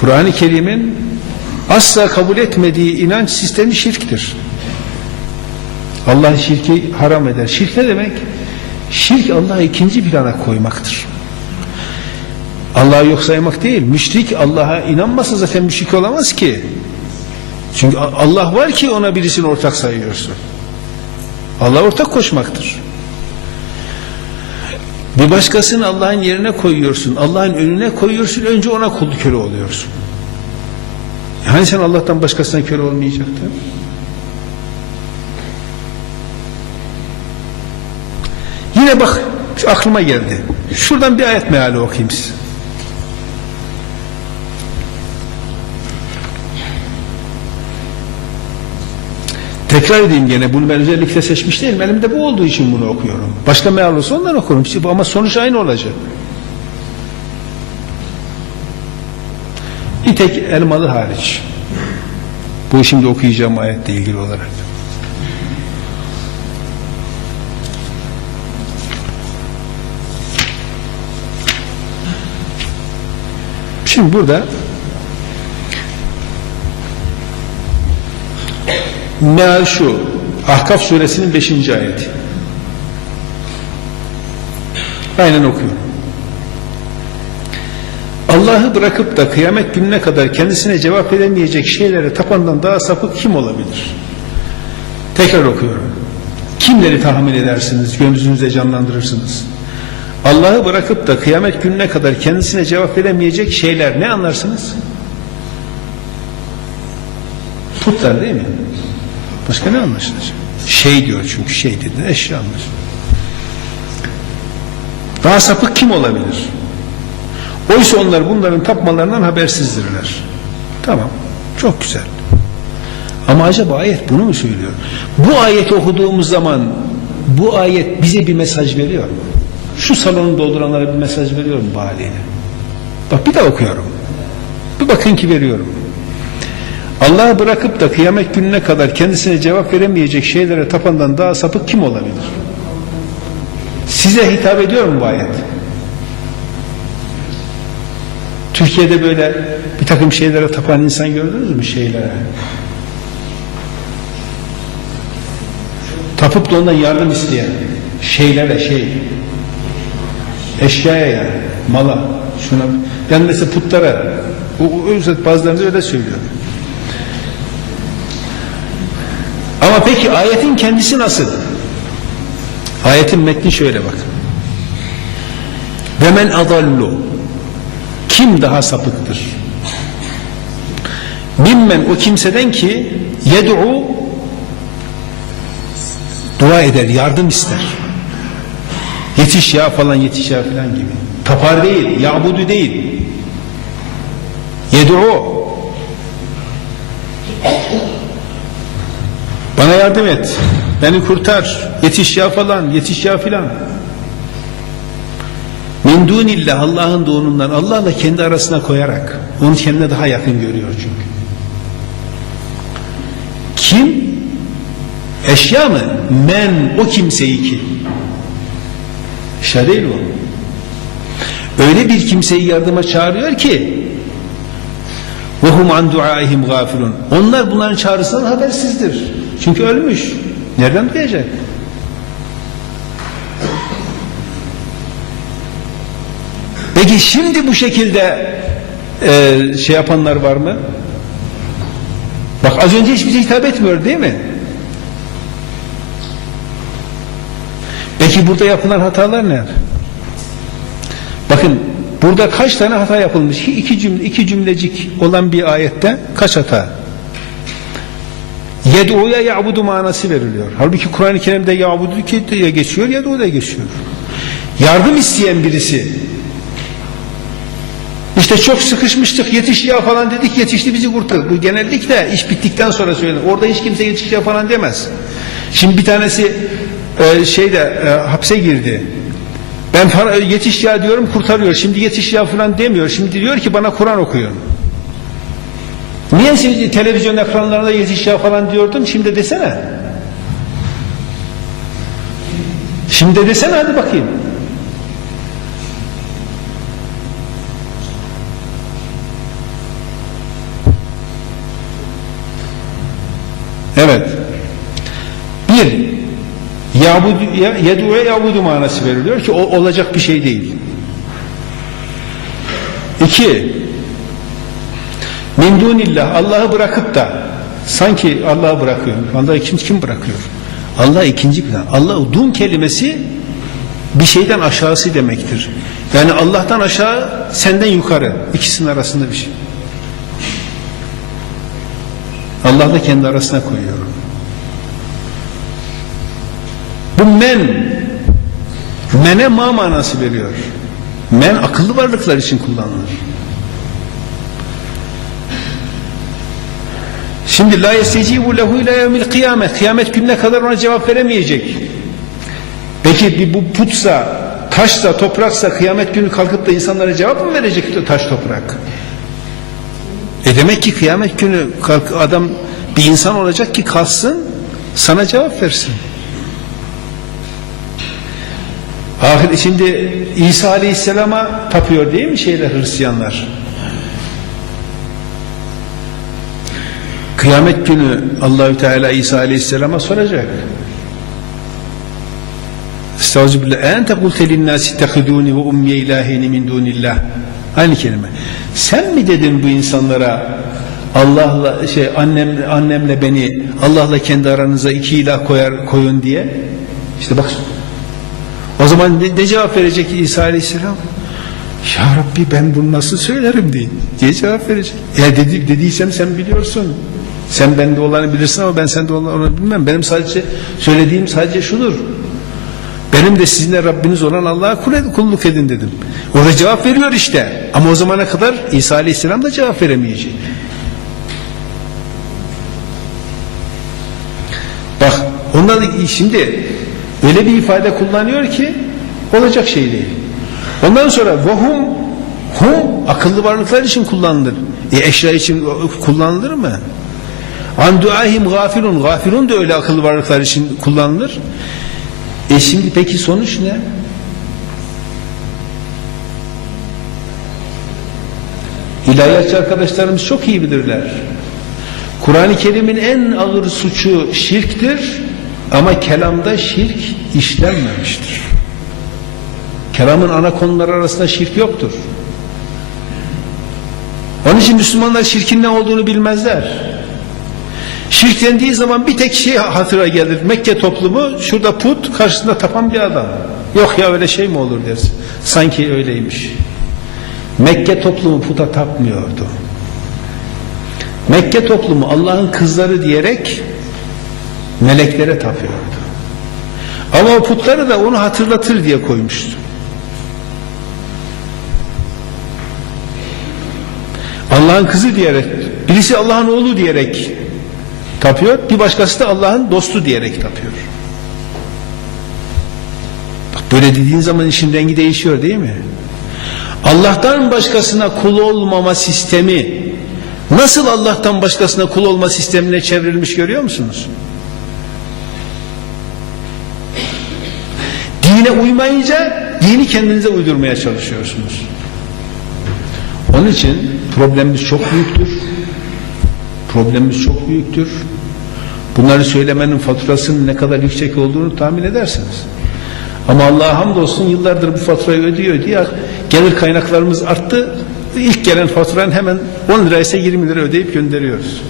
Kur'an-ı Kerim'in asla kabul etmediği inanç sistemi şirktir. Allah şirki haram eder. Şirk ne demek? Şirk Allah'ı ikinci plana koymaktır. Allah'ı yok saymak değil. Müşrik Allah'a inanmasa zaten müşrik olamaz ki. Çünkü Allah var ki ona birisini ortak sayıyorsun. Allah ortak koşmaktır. Bir başkasını Allah'ın yerine koyuyorsun. Allah'ın önüne koyuyorsun. Önce ona kul köle oluyorsun. Hani sen Allah'tan başkasına köle olmayacaktın? Yine bak aklıma geldi. Şuradan bir ayet meali okuyayım size. Tekrar edeyim gene bunu ben özellikle seçmiş değilim. Elimde bu olduğu için bunu okuyorum. Başka meal olsa ondan okurum. Ama sonuç aynı olacak. Bir tek elmalı hariç. Bu şimdi okuyacağım ayetle ilgili olarak. Şimdi burada meal şu Ahkaf suresinin 5. ayeti. Aynen okuyorum. Allah'ı bırakıp da kıyamet gününe kadar kendisine cevap edemeyecek şeylere tapandan daha sapık kim olabilir? Tekrar okuyorum. Kimleri tahmin edersiniz, gönlünüzde canlandırırsınız? Allah'ı bırakıp da kıyamet gününe kadar kendisine cevap veremeyecek şeyler ne anlarsınız? Putlar değil mi? Başka ne anlaşılacak? Şey diyor çünkü şey dedi eşya anlaşılır. Daha sapık kim olabilir? Oysa onlar bunların tapmalarından habersizdirler. Tamam. Çok güzel. Ama acaba ayet bunu mu söylüyor? Bu ayeti okuduğumuz zaman bu ayet bize bir mesaj veriyor mu? Şu salonu dolduranlara bir mesaj veriyor mu bu? Bak bir daha okuyorum. Bir bakın ki veriyorum. Allah'ı bırakıp da kıyamet gününe kadar kendisine cevap veremeyecek şeylere tapandan daha sapık kim olabilir? Size hitap ediyor mu bu ayet? Türkiye'de böyle bir takım şeylere tapan insan gördünüz mü şeylere? Tapıp da ondan yardım isteyen şeylere şey eşyaya yani mala şuna yani mesela putlara o, o, bazılarında öyle söylüyor. Ama peki ayetin kendisi nasıl? Ayetin metni şöyle bak. Ve men adallu kim daha sapıktır? Mimmen o kimseden ki yed'u dua eder, yardım ister. Yetiş ya falan yetiş ya falan gibi. Tapar değil, yabudu değil. Yed'u bana yardım et. Beni kurtar. Yetiş ya falan, yetiş ya filan. Min dunillah Allah'ın doğunundan Allah'la kendi arasına koyarak onu kendine daha yakın görüyor çünkü. Kim? Eşya mı? Men o kimseyi ki. Eşya değil o. Öyle bir kimseyi yardıma çağırıyor ki hum an duaihim gafilun. Onlar bunların çağrısından habersizdir. Çünkü ölmüş. Nereden duyacak? Peki şimdi bu şekilde e, şey yapanlar var mı? Bak az önce hiçbir şey hitap etmiyor değil mi? Peki burada yapılan hatalar ne? Bakın burada kaç tane hata yapılmış? İki cümle, iki cümlecik olan bir ayette kaç hata? Yed'uya ya'budu manası veriliyor. Halbuki Kur'an-ı Kerim'de ya'budu ki diye geçiyor, yed'u da geçiyor. Yardım isteyen birisi işte çok sıkışmıştık yetiş ya falan dedik yetişti bizi kurtardı. Bu genellikle iş bittikten sonra söylenir. Orada hiç kimse yetiş ya falan demez. Şimdi bir tanesi e, şeyde e, hapse girdi. Ben para, yetiş ya diyorum kurtarıyor. Şimdi yetiş ya falan demiyor. Şimdi diyor ki bana Kur'an okuyun. Niye siz televizyon ekranlarında yazışıyor falan diyordun şimdi desene. Şimdi desene hadi bakayım. Evet. Bir, yabudu, yedu'e yabudu manası veriliyor ki o olacak bir şey değil. İki, min dunillah Allah'ı bırakıp da sanki Allah'ı bırakıyor. Allah'ı kim, kim bırakıyor? Allah ikinci plan. Allah dun kelimesi bir şeyden aşağısı demektir. Yani Allah'tan aşağı senden yukarı. ikisinin arasında bir şey. Allah da kendi arasına koyuyor. Bu men mene ma manası veriyor. Men akıllı varlıklar için kullanılır. Şimdi la yestecibu lehu ila yevmil kıyamet. Kıyamet gününe kadar ona cevap veremeyecek. Peki bir bu putsa, taşsa, topraksa kıyamet günü kalkıp da insanlara cevap mı verecek taş toprak? E demek ki kıyamet günü kalk, adam bir insan olacak ki kalksın sana cevap versin. Ahir şimdi İsa Aleyhisselam'a tapıyor değil mi şeyler Hristiyanlar? Kıyamet günü Allahü Teala İsa Aleyhisselam'a soracak. Estağfirullah. Ente kulte linnâsi ittehidûni ve ummiye ilâhini min dûnillah. Aynı kelime. Sen mi dedin bu insanlara Allah'la şey annem annemle beni Allah'la kendi aranıza iki ilah koyar koyun diye? İşte bak o zaman ne, ne cevap verecek İsa Aleyhisselam? Ya Rabbi ben bunu nasıl söylerim diye, diye cevap verecek. Ya dedi, dediysem sen biliyorsun. Sen bende olanı bilirsin ama ben sende olanı bilmem. Benim sadece söylediğim sadece şudur. Benim de sizinle Rabbiniz olan Allah'a kul- kulluk edin dedim. Orada cevap veriyor işte. Ama o zamana kadar İsa Aleyhisselam da cevap veremeyecek. Bak da şimdi öyle bir ifade kullanıyor ki olacak şey değil. Ondan sonra vahum hum akıllı varlıklar için kullanılır. E eşya için kullanılır mı? An duahim gafilun gafilun da öyle akıllı varlıklar için kullanılır. E şimdi peki sonuç ne? İlahiyatçı arkadaşlarımız çok iyi bilirler. Kur'an-ı Kerim'in en ağır suçu şirktir ama kelamda şirk işlenmemiştir. Kelamın ana konuları arasında şirk yoktur. Onun için Müslümanlar şirkin ne olduğunu bilmezler. Şirk dendiği zaman bir tek şey hatıra gelir. Mekke toplumu şurada put karşısında tapan bir adam. Yok ya öyle şey mi olur dersin. Sanki öyleymiş. Mekke toplumu puta tapmıyordu. Mekke toplumu Allah'ın kızları diyerek meleklere tapıyordu. Ama o putları da onu hatırlatır diye koymuştu. Allah'ın kızı diyerek, birisi Allah'ın oğlu diyerek tapıyor, bir başkası da Allah'ın dostu diyerek tapıyor. Bak böyle dediğin zaman işin rengi değişiyor değil mi? Allah'tan başkasına kul olmama sistemi nasıl Allah'tan başkasına kul olma sistemine çevrilmiş görüyor musunuz? Dine uymayınca dini kendinize uydurmaya çalışıyorsunuz. Onun için problemimiz çok büyüktür. Problemimiz çok büyüktür. Bunları söylemenin faturasının ne kadar yüksek olduğunu tahmin edersiniz. Ama Allah'a hamdolsun yıllardır bu faturayı ödüyor diye gelir kaynaklarımız arttı. İlk gelen faturanın hemen 10 liraysa 20 lira ödeyip gönderiyoruz.